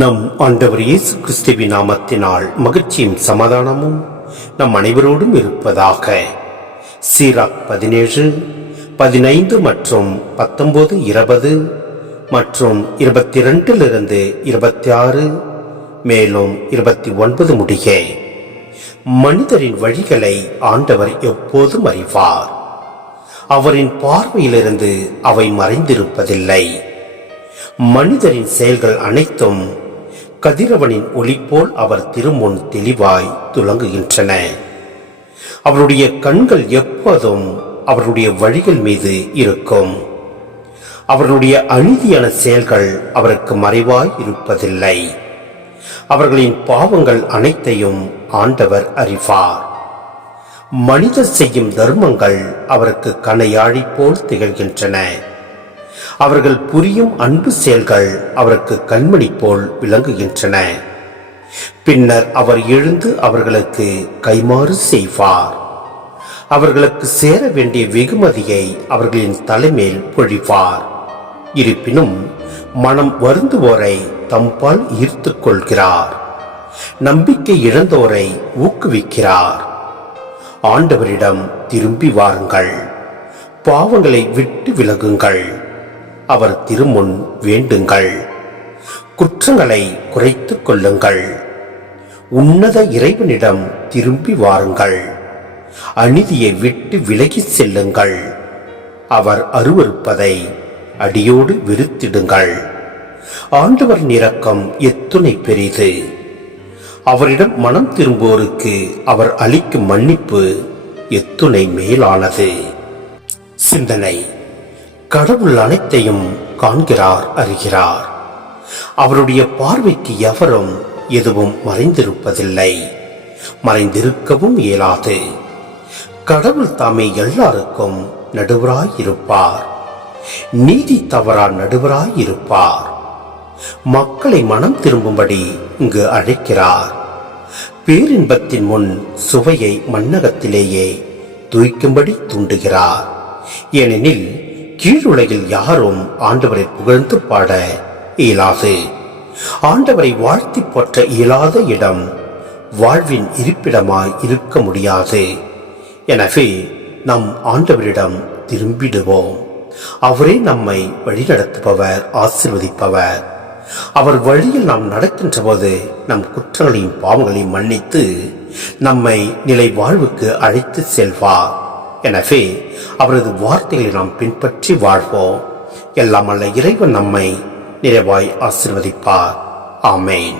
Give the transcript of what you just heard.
நம் ஆண்டவர் இயேசு கிறிஸ்துவின் நாமத்தினால் மகிழ்ச்சியும் சமாதானமும் நம் அனைவரோடும் இருப்பதாக. சீராக் பதினேழு பதினைந்து மற்றும் பத்தொன்பது இருபது மற்றும் இருபத்தி ரெண்டிலிருந்து இருபத்தி ஆறு மேலும் இருபத்தி ஒன்பது முடிய. மனிதரின் வழிகளை ஆண்டவர் எப்போதும் அறிவார். அவரின் பார்வையிலிருந்து அவை மறைந்திருப்பதில்லை. மனிதரின் செயல்கள் அனைத்தும் கதிரவனின் ஒளி போல் அவர் திருமுன் தெளிவாய் துலங்குகின்றன. அவருடைய கண்கள் எப்போதும் அவருடைய வழிகள் மீது இருக்கும். அவர்களுடைய அநீதியான செயல்கள் அவருக்கு மறைவாய் இருப்பதில்லை. அவர்களின் பாவங்கள் அனைத்தையும் ஆண்டவர் அறிவார். மனிதர் செய்யும் தர்மங்கள் அவருக்கு கனையாழி போல் திகழ்கின்றன. அவர்கள் புரியும் அன்பு செயல்கள் அவருக்கு கண்மணி போல் விளங்குகின்றன. பின்னர் அவர் எழுந்து அவர்களுக்கு கைமாறு செய்வார். அவர்களுக்கு சேர வேண்டிய வெகுமதியை அவர்களின் தலைமேல் பொழிவார். இருப்பினும் மனம் வருந்துவோரை தம்பால் ஈர்த்து கொள்கிறார். நம்பிக்கை இழந்தோரை ஊக்குவிக்கிறார். ஆண்டவரிடம் திரும்பி வாருங்கள். பாவங்களை விட்டு விலகுங்கள். அவர் திருமுன் வேண்டுங்கள். குற்றங்களை குறைத்துக் கொள்ளுங்கள். உன்னத இறைவனிடம் திரும்பி வாருங்கள். அநீதியை விட்டு விலகிச் செல்லுங்கள். அவர் அருவருப்பதை அடியோடு வெறுத்திடுங்கள். ஆண்டவர் நிரக்கம் எத்துணை பெரிது. அவரிடம் மனம் திரும்புவோருக்கு அவர் அளிக்கும் மன்னிப்பு எத்துணை மேலானது. சிந்தனை. கடவுள் அனைத்தையும் காண்கிறார் அறிகிறார். அவருடைய பார்வைக்கு எவரும் எதுவும் மறைந்திருப்பதில்லை. மறைந்திருக்கவும் இயலாது. கடவுள் தாமே எல்லாருக்கும் நடுவராயிருப்பார். நீதி தவறா நடுவராயிருப்பார். மக்களை மனம் திரும்பும்படி இங்கு அழைக்கிறார். பேரின்பத்தின் முன் சுவையை மன்னகத்திலேயே தூய்க்கும்படி தூண்டுகிறார். ஏனெனில் கீழுலகில் யாரும் ஆண்டவரை புகழ்ந்து பாட இயலாது. ஆண்டவரை வாழ்த்தி போற்ற இயலாத இடம் வாழ்வின் இருப்பிடமாய் இருக்க முடியாது. எனவே நம் ஆண்டவரிடம் திரும்பிடுவோம். அவரே நம்மை வழிநடத்துபவர் ஆசிர்வதிப்பவர். அவர் வழியில் நாம் நடக்கின்ற போது நம் குற்றங்களையும் பாவங்களையும் மன்னித்து நம்மை நிலை வாழ்வுக்கு அழைத்து செல்வார். எனவே அவரது வார்த்தைகளை நாம் பின்பற்றி வாழ்வோம். எல்லாம் அல்ல இறைவன் நம்மை நிறைவாய் ஆசிர்வதிப்பார். ஆமேன்.